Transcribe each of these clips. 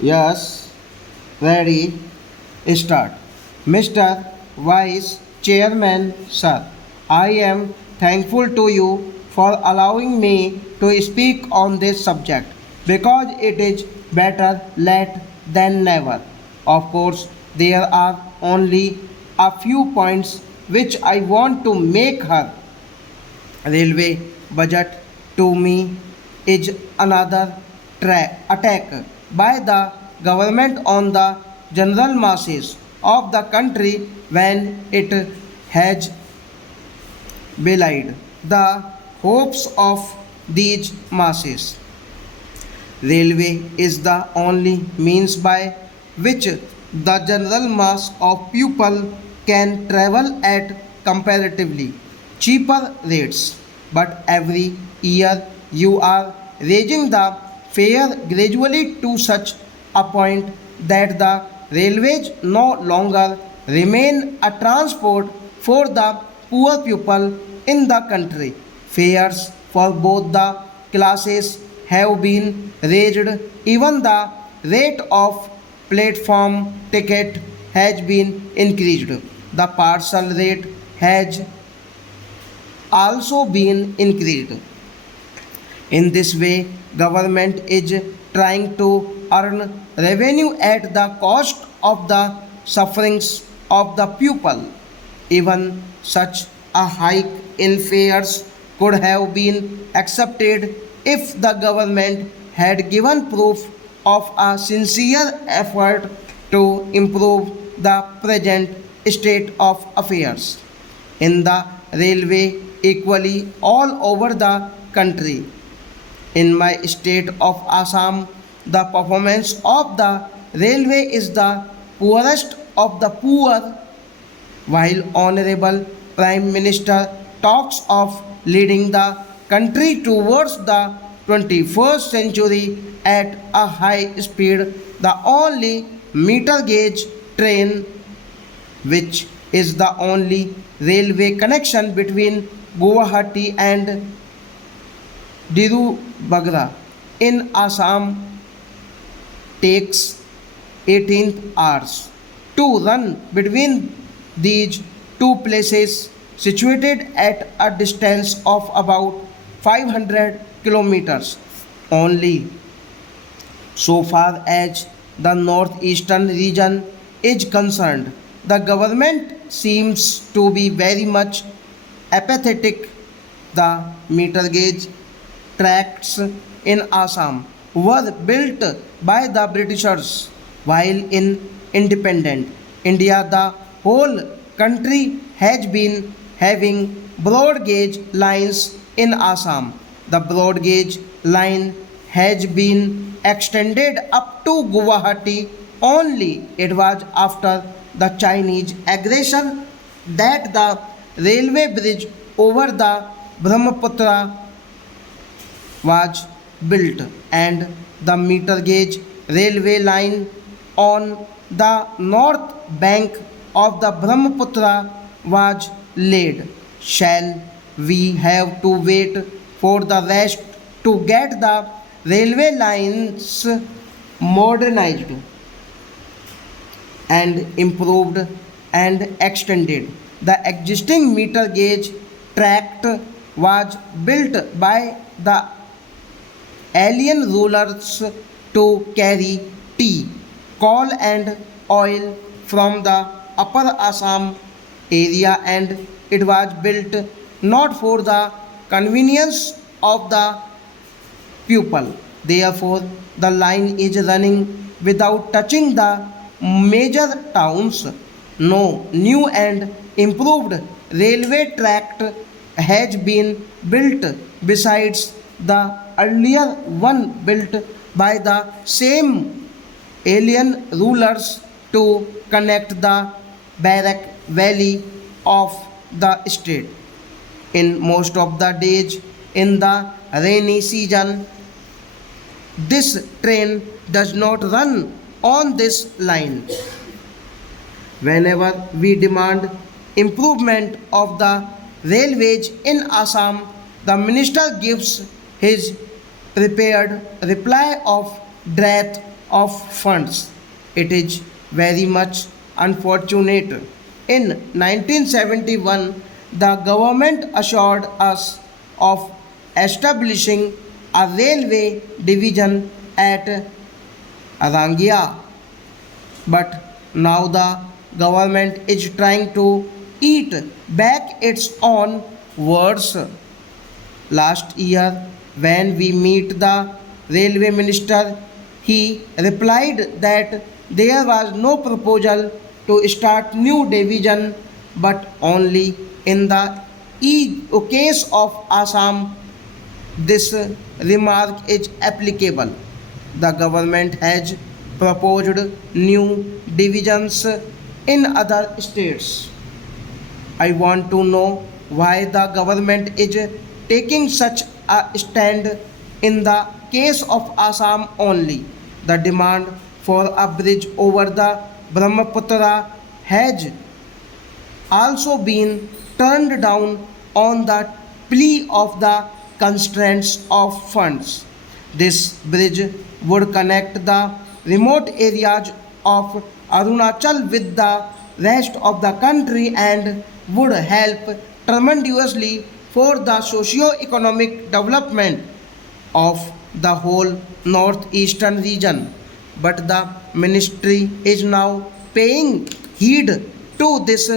Yes, ready, start. Mr. Vice Chairman, sir, I am thankful to you for allowing me to speak on this subject because it is better late than never. Of course, there are only a few points which I want to make her railway budget to me is another attack by the government on the general masses of the country when it has belied the hopes of these masses. Railway is the only means by which the general mass of people can travel at comparatively cheaper rates. But every year you are raising the fare gradually to such a point that the railways no longer remain a transport for the poor people in the country. Fares for both the classes have been raised. Even the rate of platform ticket has been increased. The parcel rate has also been increased. In this way, government is trying to earn revenue at the cost of the sufferings of the people. Even such a hike in fares could have been accepted if the government had given proof of a sincere effort to improve the present state of affairs in the railway equally all over the country. In my state of Assam, the performance of the railway is the poorest of the poor, while Honorable Prime Minister talks of leading the country towards the 21st century at a high speed. The only meter gauge train, which is the only railway connection between Guwahati and Dirubagra in Assam, takes 18 hours to run between these two places situated at a distance of about 500 kilometers only. So far as the northeastern region is concerned, the government seems to be very much apathetic. The meter gauge tracks in Assam were built by the Britishers while in independent India. The whole country has been having broad gauge lines in Assam. The broad gauge line has been extended up to Guwahati only. It was after the Chinese aggression that the railway bridge over the Brahmaputra was built and the meter gauge railway line on the north bank of the Brahmaputra was laid. Shall we have to wait for the rest to get the railway lines modernized and improved and extended? The existing meter gauge tract was built by the alien rulers to carry tea, coal, and oil from the upper Assam area, and it was built not for the convenience of the people. Therefore, the line is running without touching the major towns. No new and improved railway tract has been built besides the earlier one built by the same alien rulers to connect the Barak Valley of the state. In most of the days in the rainy season, this train does not run on this line. Whenever we demand improvement of the railways in Assam, the minister gives his prepared reply of dearth of funds. It is very much unfortunate. In 1971, the government assured us of establishing a railway division at Arangia, but now the government is trying to eat back its own words. Last year, when we meet the railway minister, he replied that there was no proposal to start new division, but only in the case of Assam this remark is applicable. The government has proposed new divisions in other states. I want to know why the government is taking such a stand in the case of Assam only. The demand for a bridge over the Brahmaputra has also been turned down on the plea of the constraints of funds. This bridge would connect the remote areas of Arunachal with the rest of the country and would help tremendously for the socio-economic development of the whole northeastern region. But the ministry is now paying heed to this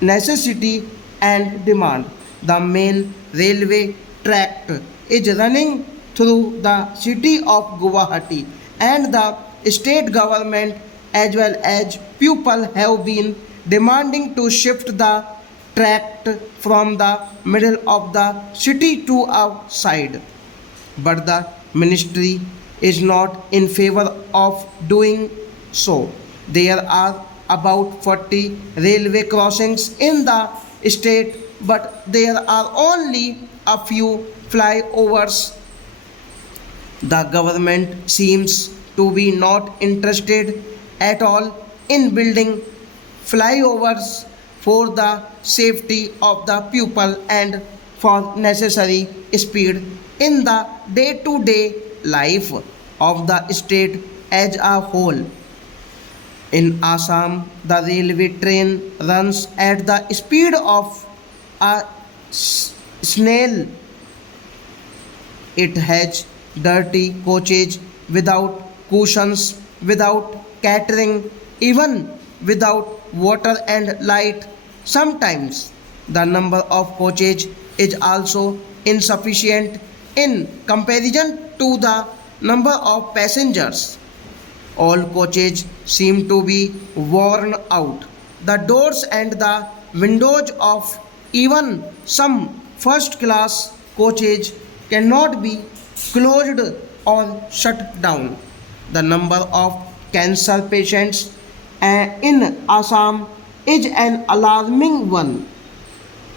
necessity and demand. The main railway tract is running through the city of Guwahati, and the state government as well as people have been demanding to shift the tract from the middle of the city to outside. But the ministry is not in favor of doing so. There are about 40 railway crossings in the state, but there are only a few flyovers. The government seems to be not interested at all in building flyovers for the safety of the people and for necessary speed in the day-to-day life of the state as a whole. In Assam, the railway train runs at the speed of a snail. It has dirty coaches without cushions, without catering, even without water and light. Sometimes the number of coaches is also insufficient in comparison to the number of passengers. All coaches seem to be worn out. The doors and the windows of even some first class coaches cannot be closed or shut down. The number of cancer patients in Assam is an alarming one,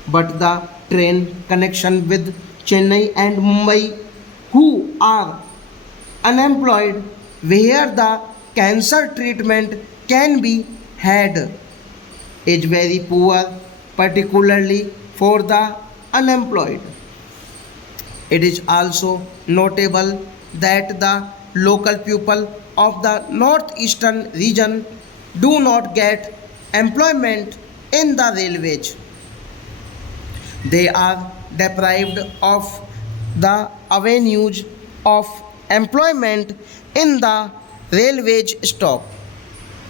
but the train connection with Chennai and Mumbai, who are unemployed, where the cancer treatment can be had, is very poor, particularly for the unemployed. It is also notable that the local people of the northeastern region do not get employment in the railways. They are deprived of the avenues of employment in the railways stop.